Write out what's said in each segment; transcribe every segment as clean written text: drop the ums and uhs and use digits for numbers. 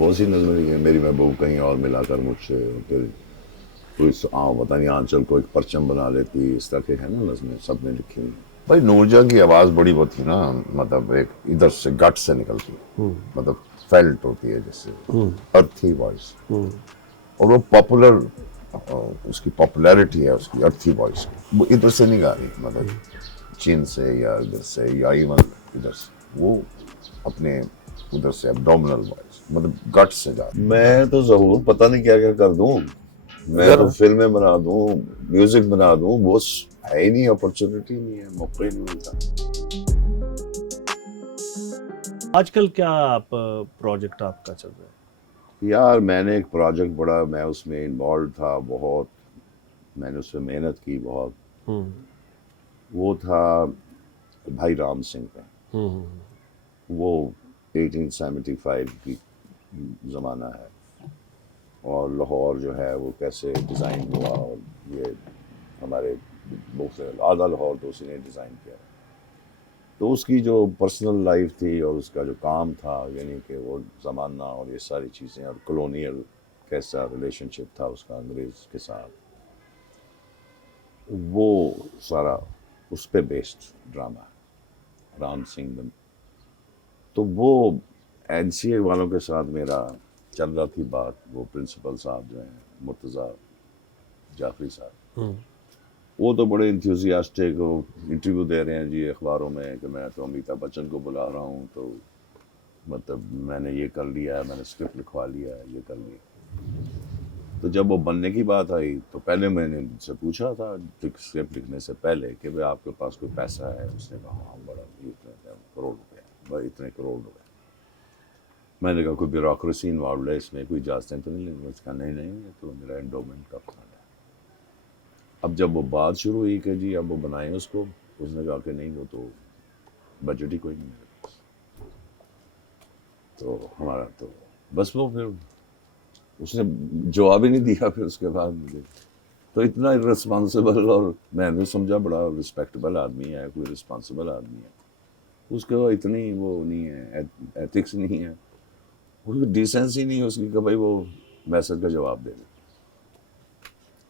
بہت سی نظمیں لکھی ہیں. میری محبوب کہیں اور ملا کر مجھ سے, پھر کوئی پتہ نہیں آنچل کو ایک پرچم بنا لیتی, اس طرح کے ہیں نا نظمیں, سب نے لکھی ہیں. بھائی نور جہاں کی آواز بڑی وہ تھی نا, مطلب ایک ادھر سے گٹ سے نکلتی, مطلب فیلٹ ہوتی ہے جیسے ارتھی وائس, اور وہ پاپولر, اس کی پاپولیرٹی ہے اس کی ارتھی وائس کی, وہ ادھر سے نہیں گا رہی, مطلب چین سے یا ادھر سے یا ایون ادھر سے, وہ اپنے ادھر سے ابڈومنل وائس, مطلب گٹ سے جا رہی. میں تو ضرور پتہ نہیں کیا کیا کر دوں, میں تو فلمیں بنا دوں, میوزک بنا دوں, وہ ہے ہی نہیں, اپرچونٹی نہیں ہے, موقع ہی نہیں ملتا. آج کل کیا پروجیکٹ آپ کا چل رہا ہے؟ یار میں نے ایک پروجیکٹ بڑا, میں اس میں انوالوڈ تھا بہت, میں نے اس میں محنت کی بہت. وہ تھا بھائی رام سنگھ پہ. وہ 1875 کی زمانہ ہے, اور لاہور جو ہے وہ کیسے ڈیزائن ہوا, اور یہ ہمارے آدھا لاہور تو اسی نے ڈیزائن کیا. تو اس کی جو پرسنل لائف تھی اور اس کا جو کام تھا, یعنی کہ وہ زمانہ اور یہ ساری چیزیں, اور کلونیل کیسا ریلیشن شپ تھا اس کا انگریز کے ساتھ, وہ سارا اس پہ بیسڈ ڈرامہ رام سنگھ. تو وہ این سی اے والوں کے ساتھ میرا چل رہا تھی بات, وہ پرنسپل صاحب جو ہیں مرتضیٰ جعفری صاحب, وہ تو بڑے انتھوزیاسٹک, انٹرویو دے رہے ہیں جی اخباروں میں کہ میں تو امیتابھ بچن کو بلا رہا ہوں, تو مطلب میں نے یہ کر لیا ہے, میں نے اسکرپٹ لکھوا لیا ہے, یہ کر لیا. تو جب وہ بننے کی بات آئی تو پہلے میں نے ان سے پوچھا تھا اسکرپٹ لکھنے سے پہلے کہ بھائی آپ کے پاس کوئی پیسہ ہے؟ اس نے کہا ہاں بڑا, اتنے کروڑ روپے, بھائی اتنے کروڑ روپے. میں نے کہا کوئی بیوروکریسی انوالوڈ ہے اس میں, کوئی اجازتیں تو نہیں لیں گے؟ اس کا نہیں یہ تو میرا انڈومنٹ کا فنڈ ہے. اب جب وہ بات شروع ہوئی کہ جی اب وہ بنائیں اس کو, اس نے کہا کہ نہیں وہ تو بجٹ ہی کوئی نہیں میرے پاس. تو ہمارا تو بس وہ پھر اس نے جواب ہی نہیں دیا پھر اس کے بعد مجھے. تو اتنا رسپانسیبل, اور میں نے سمجھا بڑا رسپیکٹبل آدمی ہے, کوئی رسپانسیبل آدمی ہے, اس کے بعد اتنی وہ نہیں ہے, ایتھکس نہیں ہے, اس کی ڈیسنسی نہیں ہے اس کی کہ بھائی وہ میسج کا جواب دے دے.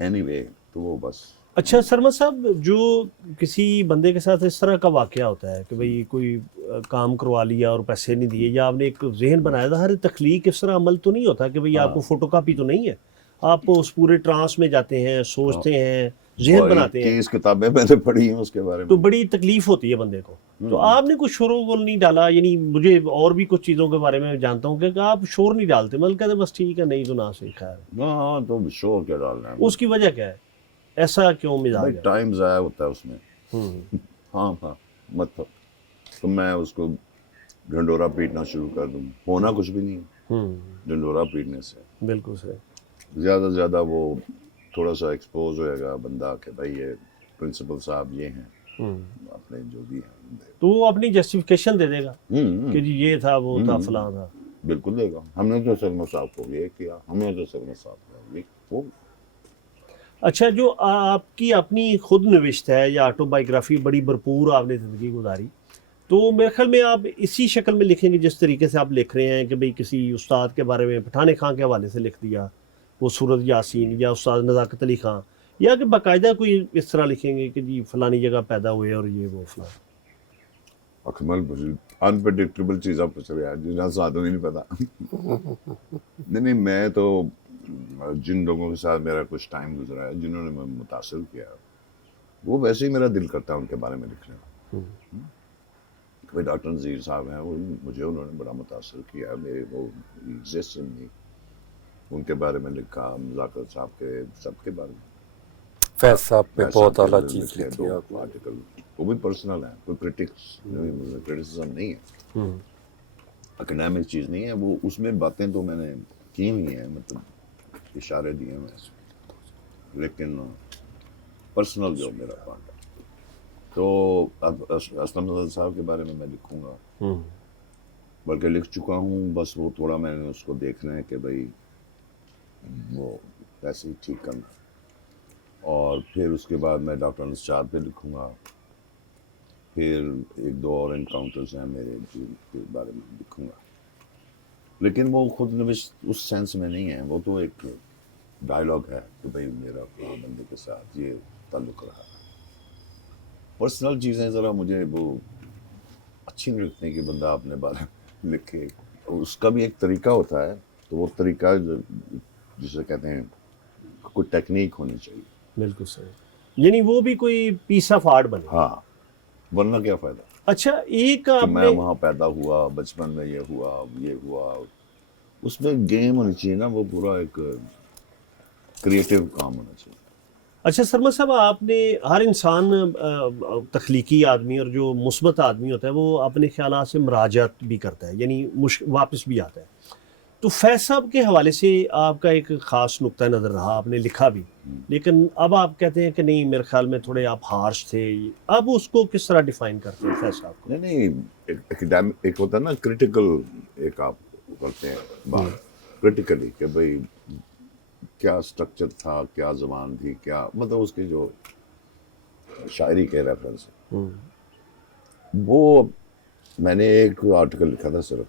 اینی وے تو وہ بس. اچھا سرمد صاحب, جو کسی بندے کے ساتھ اس طرح کا واقعہ ہوتا ہے کہ بھئی کوئی کام کروا لیا اور پیسے نہیں دیے, یا آپ نے ایک ذہن بنایا تھا, ہر تخلیق اس طرح عمل تو نہیں ہوتا کہ بھئی آپ کو فوٹو کاپی تو نہیں ہے, آپ اس پورے ٹرانس میں جاتے ہیں, سوچتے ہیں, ذہن بناتے ہیں, 21 کتابیں میں نے پڑھی ہیں اس کے بارے تو میں. بڑی تکلیف ہوتی ہے بندے کو. تو آپ نے کوئی شور و غل نہیں ڈالا؟ یعنی مجھے اور بھی کچھ چیزوں کے بارے میں جانتا ہوں کہ آپ شور نہیں ڈالتے, مطلب کہتے بس ٹھیک ہے, نہیں تو نہ صحیح, خیر. ہاں تو شور کیا ڈالنا ہے, اس کی وجہ کیا ہے, ایسا کیوں بھائی مزاج ہے؟ ٹائم ضائع ہوتا ہے اس میں. ہاں مت تو میں اس کو ڈھنڈورا پیٹنا شروع کر دوں, ہونا کچھ بھی نہیں ہے ڈھنڈورا پیٹنے سے. بالکل صحیح. زیادہ سے زیادہ وہ تھوڑا سا ایکسپوز ہوئے گا بندہ کہ بھائی یہ پرنسپل صاحب یہ ہیں, اپنے جو بھی ہیں, تو وہ اپنی جسٹیفیکیشن دے دے گا کہ جی یہ تھا, وہ تھا, فلاں تھا. بالکل دے گا. ہم نے تو سرمد صاحب کو یہ کیا, ہم نے تو سرمد صاحب کو یہ, وہ اچھا, جو آپ کی اپنی خود نوشت ہے یا آٹو بائیگرافی, بڑی بھرپور آپ نے زندگی گزاری, تو میرے خیال میں آپ اسی شکل میں لکھیں گے جس طریقے سے آپ لکھ رہے ہیں کہ بھئی کسی استاد کے بارے میں پٹھان خان کے حوالے سے لکھ دیا, وہ سورت یاسین, یا استاد نزاکت علی خان, یا کہ باقاعدہ کوئی اس طرح لکھیں گے کہ جی فلانی جگہ پیدا ہوئے اور یہ وہ فلاں. اکمل انپریڈکٹیبل چیزیں پوچھ رہے ہیں جنہیں ساتھوں ہی نہیں پتا. نہیں میں تو جن لوگوں کے ساتھ میرا کچھ ٹائم گزرا ہے, جنہوں نے مجھے متاثر کیا, وہ ویسے ہی میرا دل کرتا ہے ان کے بارے میں لکھنے کا. کوئی ڈاکٹر نذیر صاحب ہیں, وہ مجھے انہوں نے بڑا متاثر کیا, میرے وہ ایگزسٹ ان می, ان کے بارے میں لکھا, نزاکت صاحب کے, سب کے بارے میں. فیض صاحب پہ بہت کے اعلیٰ چیز لکھے لکھی 2 ہے آپ نے. آرٹیکل, وہ بھی پرسنل ہیں, کوئی کرٹیسزم نہیں ہے, اکیڈیمک چیز نہیں ہے وہ. اس میں باتیں تو میں نے کی ہوئی ہیں, مطلب اشارے دیے ہیں, لیکن پرسنل جو میرا پارٹ ہے. تو اب اسلم نذیر صاحب کے بارے میں لکھوں گا, بلکہ لکھ چکا ہوں, بس وہ تھوڑا میں نے اس کو دیکھنا ہے کہ بھئی وہ ایسے ہی ٹھیک کرنا. اور پھر اس کے بعد میں ڈاکٹر انس چار پہ لکھوں گا, پھر 1-2 اور انکاؤنٹرز ہیں میرے جن کے بارے میں لکھوں گا. لیکن وہ خود نوشت اس سینس میں نہیں ہے، وہ تو ایک ڈائلاگ ہے کہ بھائی میرا فلاں بندے کے ساتھ یہ تعلق رہا. پرسنل چیزیں ذرا مجھے وہ اچھی نہیں لگتی کہ بندہ اپنے بارے میں لکھے. اس کا بھی ایک طریقہ ہوتا ہے، تو وہ طریقہ جسے کہتے ہیں کوئی ٹیکنیک ہونی چاہیے. بالکل صحیح، یعنی وہ بھی کوئی پیس آف آرٹ بنے. ہاں، ورنہ کیا فائدہ اچھا ایک کہ آپ میں نے وہاں پیدا ہوا، بچپن میں یہ ہوا. اس میں گیم ہونی چاہیے نا، وہ پورا ایک کریٹو کام ہونا چاہیے. اچھا سرما صاحب، آپ نے ہر انسان تخلیقی آدمی اور جو مثبت آدمی ہوتا ہے وہ اپنے خیالات سے مراجعت بھی کرتا ہے، یعنی واپس بھی آتا ہے. تو فیض صاحب کے حوالے سے آپ کا ایک خاص نقطہ نظر رہا، آپ نے لکھا بھی، لیکن اب آپ کہتے ہیں کہ نہیں میرے خیال میں تھوڑے آپ ہارش تھے. اب اس کو کس طرح ڈیفائن کرتے ہیں فیض صاحب کو؟ نہیں، ایک ہوتا ہے نا کریٹیکل، ایک آپ کرتے ہیں بات کریٹیکلی کہ بھائی کیا اسٹرکچر تھا، کیا زبان تھی، کیا مطلب اس کی جو شاعری کے ریفرنس ہے. وہ میں نے ایک آرٹیکل لکھا تھا صرف،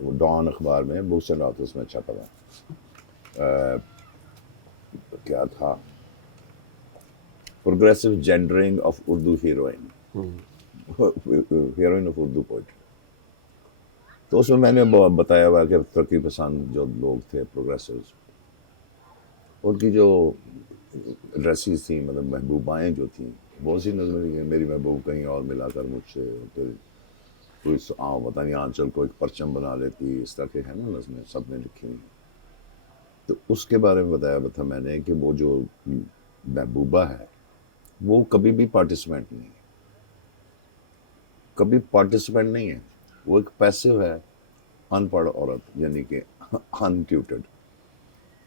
وہ ڈان اخبار میں بوسٹن رات اس میں چھپا تھا. کیا تھا؟ Progressive gendering of Urdu heroine, heroine of Urdu poetry. تو اس میں نے بتایا ہوا کہ ترقی پسند جو لوگ تھے پروگریسوز، ان کی جو ڈریسز تھیں، مطلب محبوبائیں جو تھیں، بہت سی نظمیں لکھی ہیں. میری محبوب کہیں اور ملا کر مجھ سے، پھر کوئی پتہ نہیں آنچل کو ایک پرچم بنا لیتی، اس طرح کے ہیں نا نظمیں، سب نے لکھی ہوئی. تو اس کے بارے میں بتایا تھا میں نے کہ وہ جو محبوبہ ہے وہ کبھی بھی پارٹیسپینٹ نہیں ہے، کبھی پارٹیسپینٹ نہیں ہے. وہ ایک پیسو ہے، ان پڑھ عورت، یعنی کہ ان ٹیوٹڈ،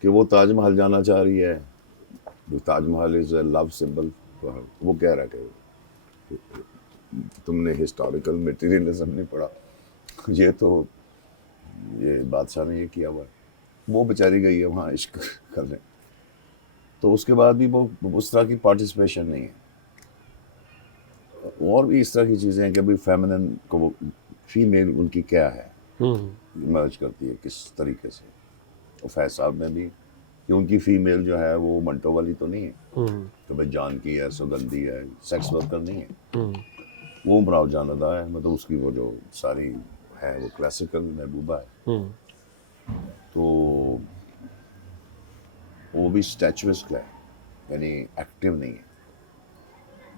کہ وہ تاج محل جانا چاہ رہی ہے. تاج محل از اے لو سمبل. وہ کہہ رہا کہ تم نے ہسٹوریکل میٹیریلزم نہیں پڑھا، یہ بادشاہ نے یہ کیا ہوا ہے. وہ بیچاری گئی ہے وہاں عشق کرنے. تو اس کے بعد بھی وہ اس طرح کی پارٹیسپیشن نہیں ہے. اور بھی اس طرح کی چیزیں ہیں کہ ابھی فیمنن کو فیمیل ان کی کیا ہے، ایمرج کرتی ہے کس طریقے سے. اور فیض صاحب میں بھی کہ ان کی فیمیل جو ہے وہ منٹو والی تو نہیں ہے کہ بھائی جان کی ہے، سگندھی ہے، سیکس ورکر نہیں ہے. وہ امراؤ جان ادا ہے، مطلب اس کی وہ جو ساری ہے وہ کلاسیکل محبوبہ ہے. تو وہ بھی اسٹیچوسٹ ہے، یعنی ایکٹیو نہیں ہے.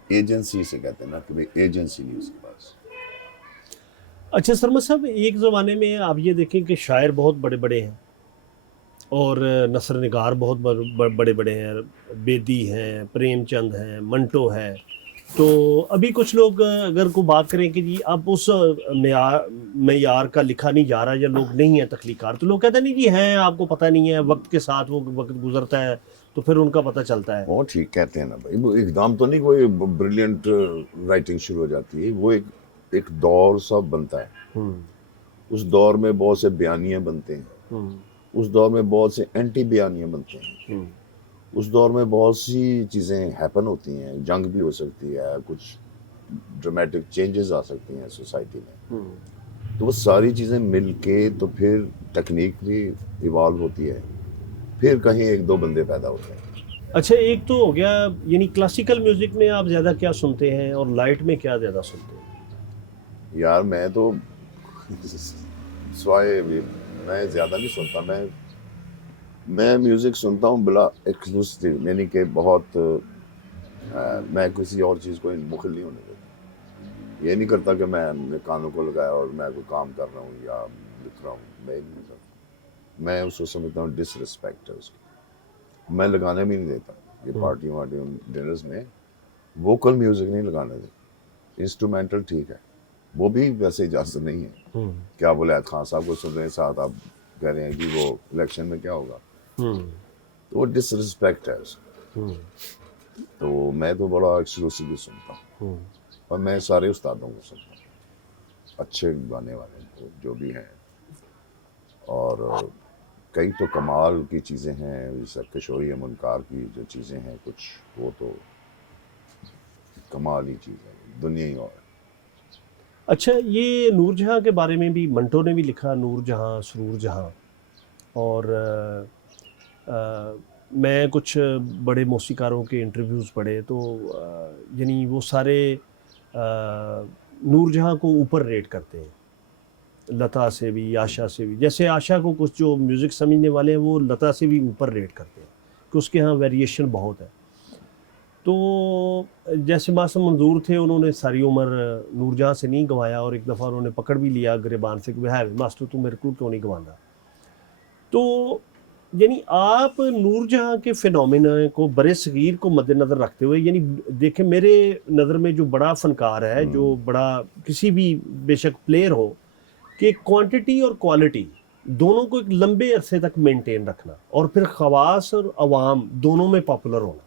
ایجنسی سے کہتے ہیں نا کہ بھائی ایجنسی نہیں اس کے پاس. اچھا سرما صاحب، ایک زمانے میں آپ یہ دیکھیں کہ شاعر بہت بڑے بڑے ہیں اور نثر نگار بہت بڑے بڑے ہیں، بیدی ہیں، پریم چند ہیں، منٹو ہے. تو ابھی کچھ لوگ اگر کو بات کریں کہ جی اب اس معیار کا لکھا نہیں جا رہا یا لوگ نہیں ہیں تخلیقار، تو لوگ کہتے ہیں نہیں جی ہیں، آپ کو پتہ نہیں ہے، وقت کے ساتھ وہ وقت گزرتا ہے تو پھر ان کا پتہ چلتا ہے. وہ ٹھیک کہتے ہیں نا بھائی، وہ ایک دم تو نہیں کوئی بریلینٹ رائٹنگ شروع ہو جاتی ہے. وہ ایک دور سب بنتا ہے. اس دور میں بہت سے بیانیے بنتے ہیں، اس دور میں بہت سے اینٹی بیانیے بنتے ہیں، اس دور میں بہت سی چیزیں ہیپن ہوتی ہیں. جنگ بھی ہو سکتی ہے، کچھ ڈرامیٹک چینجز آ سکتی ہیں سوسائٹی میں. تو وہ ساری چیزیں مل کے تو پھر ٹیکنیک بھی ایوالو ہوتی ہے، پھر کہیں ایک دو بندے پیدا ہوتے ہیں. اچھا ایک تو ہو گیا، یعنی کلاسیکل میوزک میں آپ زیادہ کیا سنتے ہیں اور لائٹ میں کیا زیادہ سنتے ہیں؟ یار میں تو سوائے میں زیادہ نہیں سنتا. میں میوزک سنتا ہوں بلا ایکسکلوسیو، یعنی کہ بہت میں کسی اور چیز کو مخل نہیں ہونے دیتا. یہ نہیں کرتا کہ میں نے کانوں کو لگایا اور میں کوئی کام کر رہا ہوں یا لکھ رہا ہوں. میں نہیں کرتا. میں اس کو سمجھتا ہوں ڈس رسپیکٹ ہے اس کی. میں لگانے بھی نہیں دیتا. یہ پارٹیوں وارٹیوں ڈنرز میں ووکل میوزک نہیں لگانے دیتا. انسٹرومینٹل ٹھیک ہے، وہ بھی ویسے اجازت نہیں ہے. کیا بولے خان صاحب کو سن رہے ہیں ساتھ، آپ کہہ رہے ہیں کہ وہ الیکشن میں کیا ہوگا، تو وہ ڈس رسپیکٹ ہے اس کا. تو میں تو بڑا ایکسکلوسیولی سنتا ہوں، اور میں سارے استادوں کو سنتا ہوں، اچھے گانے والے جو بھی ہیں. اور کئی تو کمال کی چیزیں ہیں، جیسے کشوری منکار کی جو چیزیں ہیں کچھ، وہ تو کمال ہی چیز ہے، دنیا ہی اور ہے. اچھا یہ نور جہاں کے بارے میں بھی منٹو نے بھی لکھا، نور جہاں سرور جہاں، اور میں کچھ بڑے موسیقاروں کے انٹرویوز پڑھے تو یعنی وہ سارے نور جہاں کو اوپر ریٹ کرتے ہیں، لتا سے بھی، آشا سے بھی. جیسے آشا کو کچھ جو میوزک سمجھنے والے ہیں وہ لتا سے بھی اوپر ریٹ کرتے ہیں کہ اس کے ہاں ویریشن بہت ہے. تو جیسے ماسم منظور تھے، انہوں نے ساری عمر نور جہاں سے نہیں گوایا، اور ایک دفعہ انہوں نے پکڑ بھی لیا گریبان سے کہ ہے ماسٹر تو میرے کو کیوں نہیں گوانا. تو یعنی آپ نور جہاں کے فینومینا کو برے صغیر کو مد نظر رکھتے ہوئے، یعنی دیکھیں میرے نظر میں جو بڑا فنکار ہے، جو بڑا کسی بھی بے شک پلیئر ہو، کہ کوانٹٹی اور کوالٹی دونوں کو ایک لمبے عرصے تک مینٹین رکھنا، اور پھر خواص اور عوام دونوں میں پاپولر ہونا.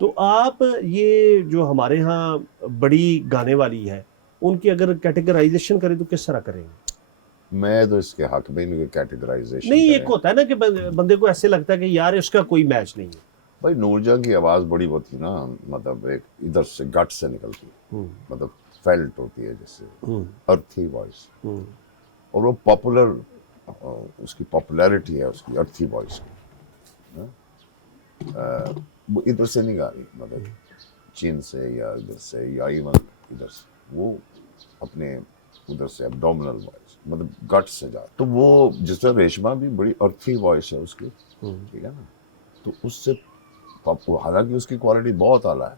تو آپ یہ جو ہمارے ہاں بڑی گانے والی ہے، ان کی اگر کیٹیگرائزیشن کریں تو کس طرح کریں گے؟ میں تو اس کے حق میں نہیں کیٹیگرائزیشن نہیں، ایک کریں. ہوتا ہے نا کہ بندے کو ایسے لگتا ہے کہ یار اس کا کوئی میچ نہیں ہے. بھائی نور جہاں کی آواز بڑی ہوتی ہے نا، مطلب ایک ادھر سے گٹ سے نکلتی ہے، مطلب فیلٹ ہوتی ہے جیسے ارتھی وائس، اور وہ پاپولر، اس کی پاپولیرٹی ہے اس کی ارتھی وائس کی. وہ ادھر سے نہیں گا رہی، مطلب چین سے یا ادھر سے یا ایون ادھر سے، وہ اپنے ادھر سے ابڈومنل وائس، مطلب گٹ سے جا. تو وہ جس طرح ریشما بھی بڑی ارتھی وائس ہے اس کی، ٹھیک ہے نا. تو اس سے حالانکہ اس کی کوالٹی بہت اعلیٰ ہے.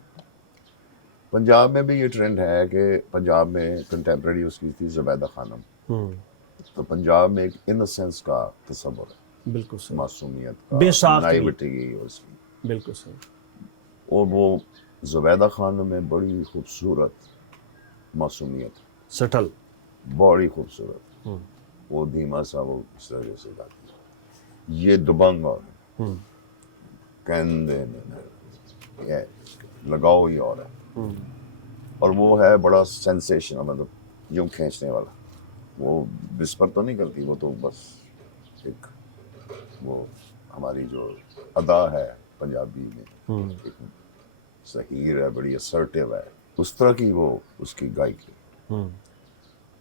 پنجاب میں بھی یہ ٹرینڈ ہے کہ پنجاب میں کنٹمپریری اس کی تھی زبیدہ خانم. تو پنجاب میں ایک انوسینس کا تصور ہے، بالکل صحیح، معصومیت کا، بے ساختگی، نائیوٹی اس کی. بالکل صحیح. اور وہ زبیدہ خانم میں بڑی خوبصورت معصومیت، سٹل. بڑی خوبصورت. وہ دھیما سا وہ اس طرح سے گاتی ہے. یہ دبنگ اور کہندے یہ لگاؤ ہی اور ہے. اور وہ ہے بڑا سینسیشنل، مطلب یوں کھینچنے والا. وہ وسپر تو نہیں کرتی، وہ تو بس ایک وہ ہماری جو ادا ہے پنجابی میں، ایک ظہیر ہے، بڑی اسرٹیو ہے، اس طرح کی وہ اس کی گائیکی.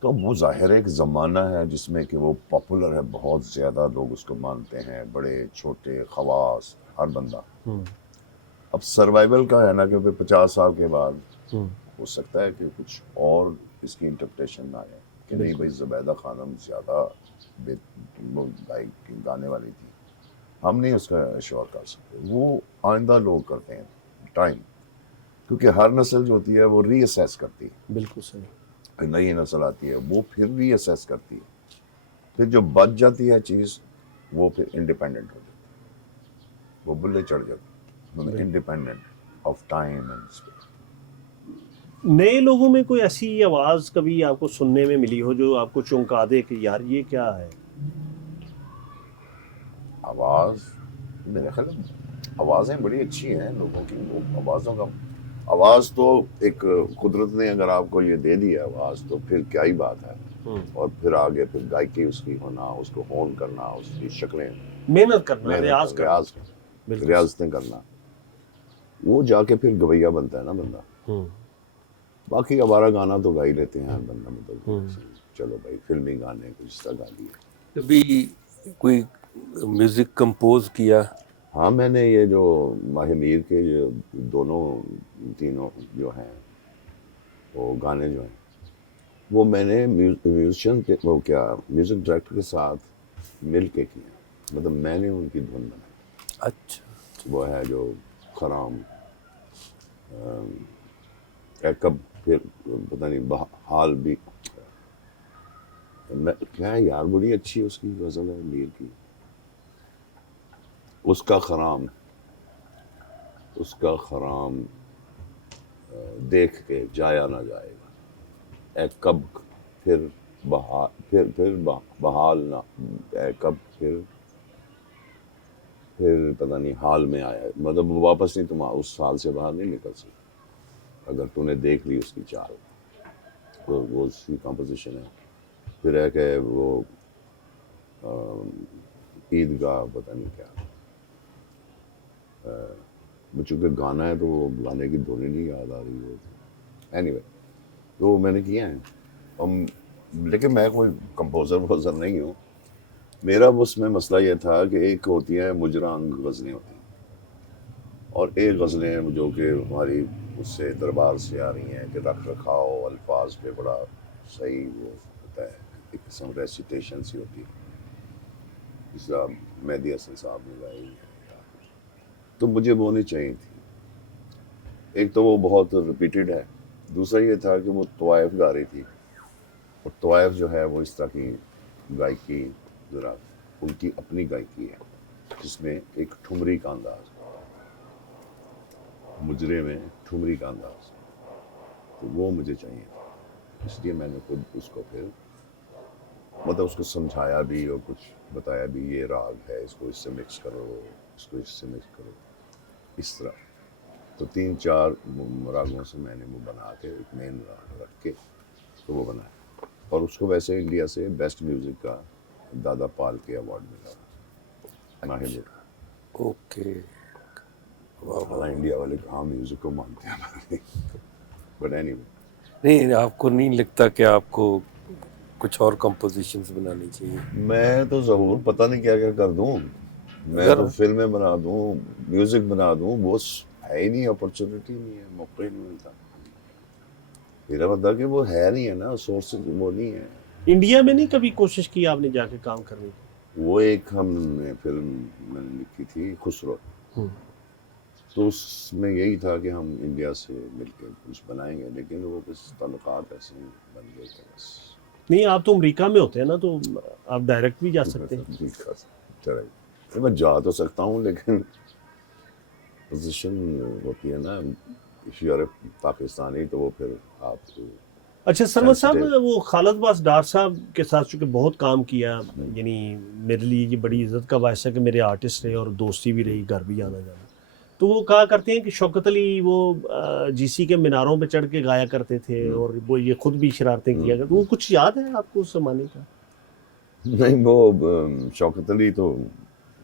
تو وہ ظاہر ایک زمانہ ہے جس میں کہ وہ پاپولر ہے، بہت زیادہ لوگ اس کو مانتے ہیں، بڑے چھوٹے خواص ہر بندہ. اب سروائیول کا ہے نا کہ 50 سال کے بعد ہو سکتا ہے کہ کچھ اور اس کی انٹرپریٹیشن نہ آئے کہ نہیں بھائی زبیدہ خانم زیادہ گانے والی تھی. ہم نہیں اس کا اشور کر سکتے، وہ آئندہ لوگ کرتے ہیں ٹائم، کیونکہ ہر نسل جو ہوتی ہے وہ ری اسیس کرتی ہے. بالکل صحیح. نئی نسل آتی ہے وہ پھر ری اسیس کرتی ہے، پھر جو بچ جاتی ہے چیز وہ پھر انڈیپینڈنٹ ہو جاتی ہے، وہ بلے چڑھ جاتی ہے، مطلب independent of time and space. نئے لوگوں میں کوئی ایسی آواز کبھی آپ کو سننے میں ملی ہو جو آپ کو چونکا دے کہ یار یہ کیا ہے؟ آواز میرے خیال میں آوازیں بڑی اچھی ہیں لوگوں کی. وہ آوازوں کا، آواز تو ایک قدرت نے اگر آپ کو یہ دے دی ہے آواز تو پھر کیا ہی بات ہے. اور پھر آگے پھر گائیکی اس کی ہونا، اس کو ہون کرنا، اس کی شکلیں محنت کرنا، ریاض کرنا، ریاضتیں کرنا، وہ جا کے پھر گویا بنتا ہے نا بندہ. باقی ہمارا گانا تو گا ہی لیتے ہیں بندہ، مطلب چلو بھائی فلمی گانے کچھ طرح گا لیے. کبھی کوئی میوزک کمپوز کیا؟ ہاں میں نے یہ جو ماہ میر کے جو دونوں تینوں جو ہیں وہ گانے جو ہیں وہ میں نے میوزیشین کے وہ کیا میوزک ڈائریکٹر کے ساتھ مل کے کیا، مطلب میں نے ان کی دھن بنائی. اچھا. وہ ہے جو خرام، کب پھر پتہ نہیں حال بھی کیا ہے یار، بڑی اچھی اس کی غزل ہے میر کی. اس کا خرام، اس کا خرام دیکھ کے جایا نہ جائے گا، اے کب پھر بحال نہ، اے کب پھر پتہ نہیں حال میں آیا، مطلب واپس نہیں، تم اس حال سے باہر نہیں نکل سکتے اگر تو نے دیکھ لی اس کی چال. تو وہ اس کی کمپوزیشن ہے. پھر ہے کہ وہ عید گاہ پتہ نہیں کیا، چونکہ گانا ہے تو وہ گانے کی دھونی نہیں یاد آ رہی ہے. اینی وے تو میں نے کیا ہے. لیکن میں کوئی کمپوزر نہیں ہوں. میرا اس میں مسئلہ یہ تھا کہ ایک ہوتی ہیں مجرانگ غزلیں ہوتی ہیں اور ایک غزلیں جو کہ ہماری اس سے دربار سے آ رہی ہیں کہ رکھ رکھاؤ الفاظ پہ بڑا صحیح وہ ہوتا ہے, ایک قسم ریسیٹیشن سی ہوتی ہے جس طرح مہدی حسن صاحب نے گائی ہے, تو مجھے وہ نہیں چاہیے تھی. ایک تو وہ بہت ریپیٹڈ ہے, دوسرا یہ تھا کہ وہ طوائف گا رہی تھی اور طوائف جو ہے وہ اس طرح کی گائکی ذرا ان کی اپنی گائکی ہے جس میں ایک ٹھمری کا انداز, مجرے میں ٹھمری کا انداز, تو وہ مجھے چاہیے. اس لیے میں نے خود اس کو پھر مطلب اس کو سمجھایا بھی اور کچھ بتایا بھی, یہ راگ ہے اس کو اس سے مکس کرو, اس کو اس سے مکس کرو, اس طرح. تو 3-4 راگوں سے میں نے وہ بنا کے ایک مین راگ رکھ کے تو وہ بنایا. اور اس کو ویسے انڈیا سے بیسٹ میوزک کا دادا پال کے ایوارڈ ملا ماہر. اوکے, انڈیا والے کہاں میوزک کو مانتے ہیں, بٹ اینی وے. نہیں آپ کو نہیں لگتا کہ آپ کو کچھ اور کمپوزیشنز بنانی چاہیے؟ میں تو ظہور پتہ نہیں کیا کیا کر دوں, میں تو فلمیں بنا دوں, میوزک بنا دوں, وہ ہے ہی نہیں, اپرچونیٹی نہیں ہے, موقع ہی نہیں ملتا. میرا مطلب کہ وہ ہے نہیں ہے نا, سورس وہ نہیں ہے. انڈیا میں نہیں کبھی کوشش کی آپ نے جا کے کام کرنے کی؟ وہ ایک ہم نے فلم میں نے لکھی تھی خسرو, تو اس میں یہی تھا کہ ہم انڈیا سے مل کے کچھ بنائیں گے, لیکن وہ کچھ تعلقات ایسے ہی بن گئے تھے بس. نہیں آپ تو امریکہ میں ہوتے ہیں نا, تو آپ ڈائریکٹ بھی جا سکتے ہیں. میں جا تو سکتا ہوں لیکن پوزیشن ہوتی ہے نا, if you are a Pakistani تو وہ پھر آپ. اچھا سرمد صاحب, وہ خالد باس ڈار صاحب کے ساتھ چونکہ بہت کام کیا, یعنی میرے لیے یہ بڑی عزت کا باعث ہے کہ میرے آرٹسٹ رہے اور دوستی بھی رہی, گھر بھی آنا جانا. تو وہ کہا کرتے ہیں کہ شوکت علی وہ جی سی کے میناروں پہ چڑھ کے گایا کرتے تھے اور وہ یہ خود بھی شرارتیں کیا کرتے. وہ کچھ یاد ہے آپ کو اس زمانے کا؟ نہیں, وہ شوکت علی تو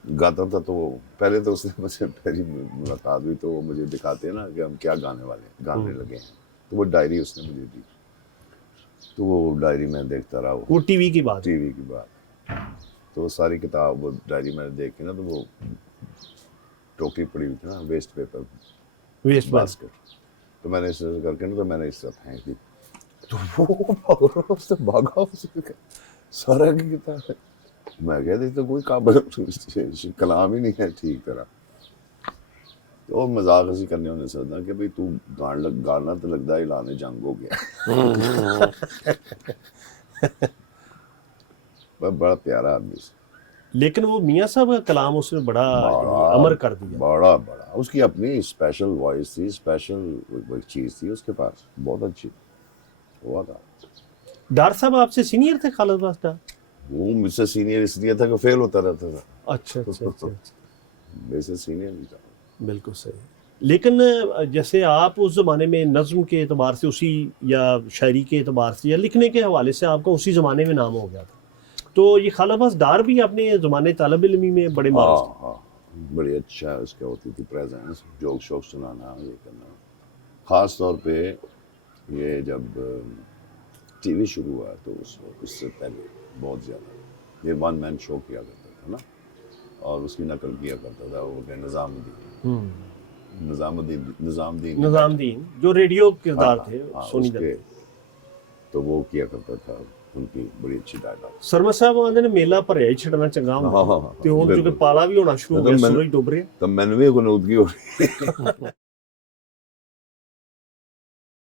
گاتا تھا, تو پہلے تو اس نے مجھ سے پہلی ملاقات ہوئی تو وہ مجھے دکھاتے ہیں نا کہ ہم کیا گانے لگے ہیں, تو وہ ڈائری اس نے مجھے دی, تو وہ ڈائری میں دیکھتا رہا. وہ ٹی وی کی بات, ٹی وی کی بات, تو وہ ساری کتاب وہ ڈائری میں دیکھ کے نا, تو وہ ٹوکری پڑی ہوئی تھی نا, ویسٹ پیپر ویسٹ باسکٹ, تو میں نے اس طرح کر کے نا, تو میں نے اس طرح پھینک دی, تو وہ بھاگا سارا کی کتاب. میں کہتے تو کوئی کلام ہی نہیں ہے ٹھیک طرح. تو مذاق ایسی کرنے ہونے سے کہ بھائی تو گانا تو لگتا ہے اعلان جنگ ہو گیا. بڑا پیارا آدمی سے, لیکن وہ میاں صاحب کا کلام اس نے بڑا امر کر دیا. بڑا اس کی اپنی اسپیشل وائس تھی, اسپیشل چیز تھی اس کے پاس, بہت اچھی ہوا تھا. ڈار صاحب آپ سے سینئر تھے خالد باس ڈار؟ وہ مجھ سے سینئر اس لیے تھا کہ فیل ہوتا رہتا تھا. اچھا اچھا اچھا, ویسے سینئر نہیں تھا. بالکل صحیح. لیکن جیسے آپ اس زمانے میں نظم کے اعتبار سے اسی, یا شاعری کے اعتبار سے, یا لکھنے کے حوالے سے آپ کا اسی زمانے میں نام ہو گیا تھا, تو یہ خالد باس ڈار بھی اپنے زمانے طالب علمی میں بڑے معروف تھے. ہاں, بڑی اچھا اس کا ہوتی تھی پریزنس, جوک شوک سنانا, یہ کرنا. خاص طور پہ یہ جب ٹی وی شروع ہوا تو اس سے پہلے بہت زیادہ یہ 1 مین شو کیا کرتا تھا نا, اور اس کی نقل کیا کرتا تھا وہ نظام الدین جو ریڈیو کردار تھے سونی کے, تو وہ کیا کرتا تھا, ان کی بڑی اچھی ڈائلاگ. سرمد صاحب آدھے نے میلہ بھریا ہی چھڑنا چنگا ہوں, تو ہوں جو کہ پالا بھی ہونا شروع ہو گیا, سورج ڈوب رہے. تو میں نے بھی غنودگی ہو رہی